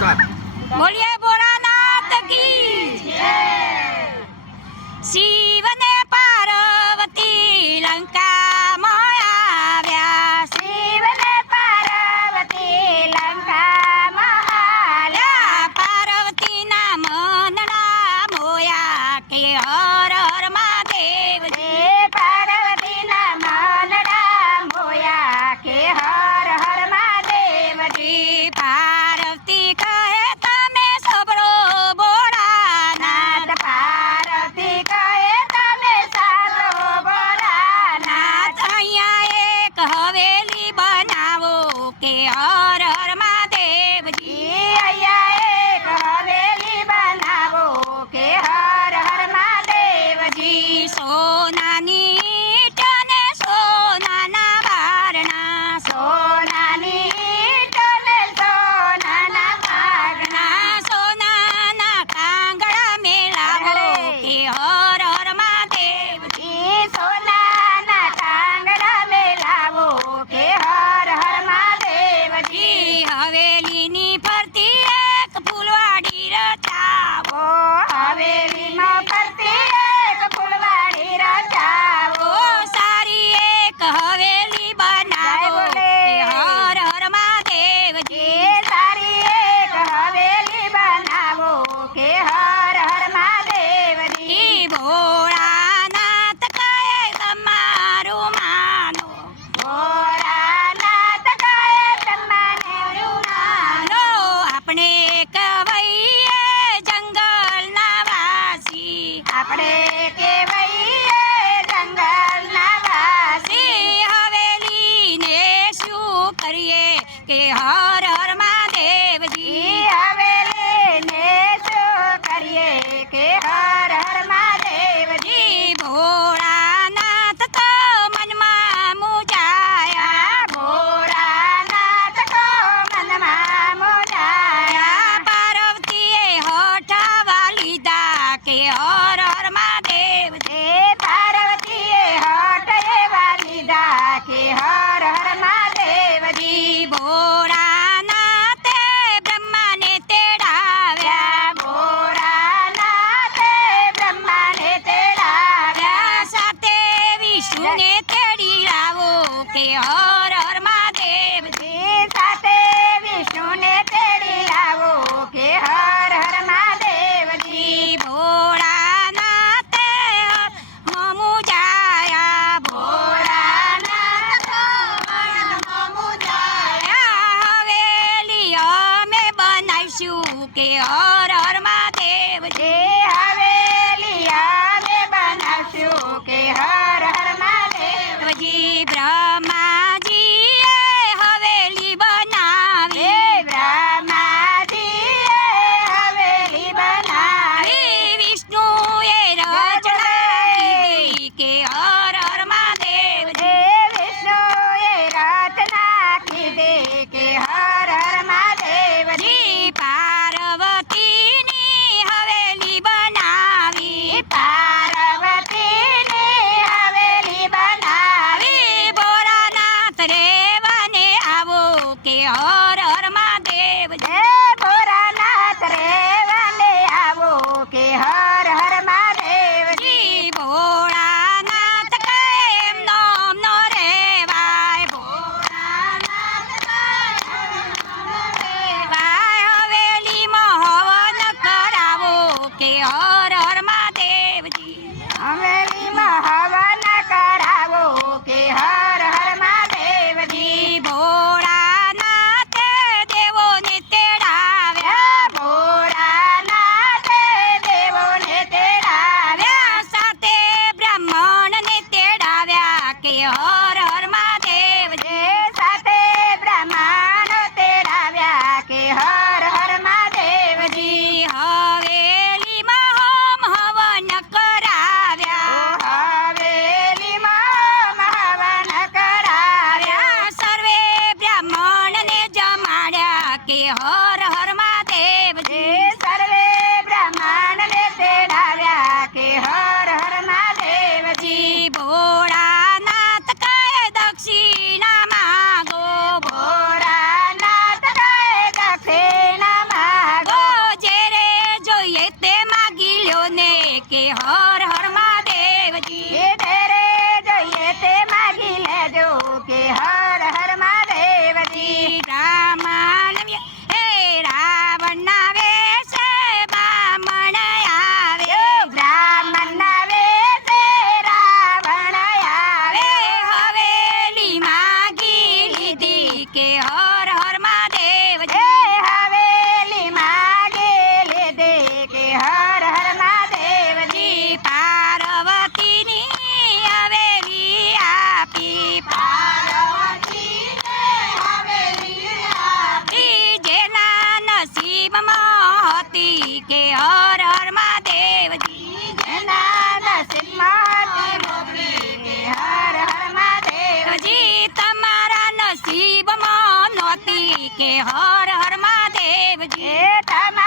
बोलिए भोलानाथ की जय। शिव ने पार्वती लंका में આવ્યા, શિવ ને પાર્વતી લંકા માં આવ્યા, પાર્વતી ના મનડા મોયા કે હર હર મહાદેવજી, પાર્વતી ના મનડા મોયા કે હર હર મહાદેવજી, પાર્વતી કહે તમે સબળો ભોળાનાથ, પાર્વતી કહે તમે સારો ભોળાનાથ, અહીંયા એક હવેલી બનાવો કે હર હર મહાદેવજી, અહીંયા એક હવેલી બનાવો કે હર હર મહાદેવજી, સોનાની ઈંટ અને સોનાના બારણા, સોનાની ઈંટ ને સોનાના બારણા, સોનાના કાંગડા મેળાવો કે હર હર મહાદેવજી, સોનાના કાંગડા મેલાવો કે હર હર મહાદેવજી, હવેલીની ફરતી એક ફૂલવાડી રચાવો, હવેલીમાં ફરતી એક ફૂલવાડી રચાવો, સારી એક હવેલી બનાવો કે હર હર મહાદેવજી, સારી એક હવેલી બનાવો કે હર હર મહાદેવજી, ભોળાનાથ કહે તમારું માનો, ભોળાનાથ કહે તમારે રૂમાનો, આપણે કવૈયે જંગલના વાસી, આપણે કહેવાઈએ જંગલના વાસી, હવેલીને શું કરીએ કે હર હર મહાદેવજી, હવેલીને શું કરીએ કે હર હર મહાદેવજી, ભોળાનાથ તો મનમાં મુજાયા, ભોળાનાથ તો મનમાં મોજાયા, પાર્વતીએ હઠાવા લીધા કે હર હર મહાદેવજી, પાર્વતીએ હઠ એવા લીધા કે હર હર મહાદેવજી, ભોળાનાથે બ્રહ્માને તેડાવ્યા, ભોળાનાથે બ્રહ્માને તેડાવ્યા, સાથે વિષ્ણુને તેડી લાવો કે હર હર મહાદેવજી, સાથે વિષ્ણુને તેડી લાવો કે હર હર મહાદેવજી, ભોળાનાથે મુજાયા, ભોળાનાથ તો મનમાં મુજાયા, હવેલી અમે બનાવીશું કે હર હર મહાદેવજી, હવેલી અમે બનાવશું કે હર હર મહાદેવજી, બ્રહ્માજીએ હવેલી બનાવી, બ્રહ્માજીએ હવેલી બનાવી, વિષ્ણુએ રચના કીધી કે હર હર મહાદેવજી, વિષ્ણુએ રચના કીધી કે હર હર મહાદેવજી, પાર્વતીની કે હર હર મહાદેવજી જેના નસીબમાં હતી મોકલી કે હર હર મહાદેવ દેવજી તમારા નસીબમાં નહોતી કે હર હર મહાદેવજી એ તમારા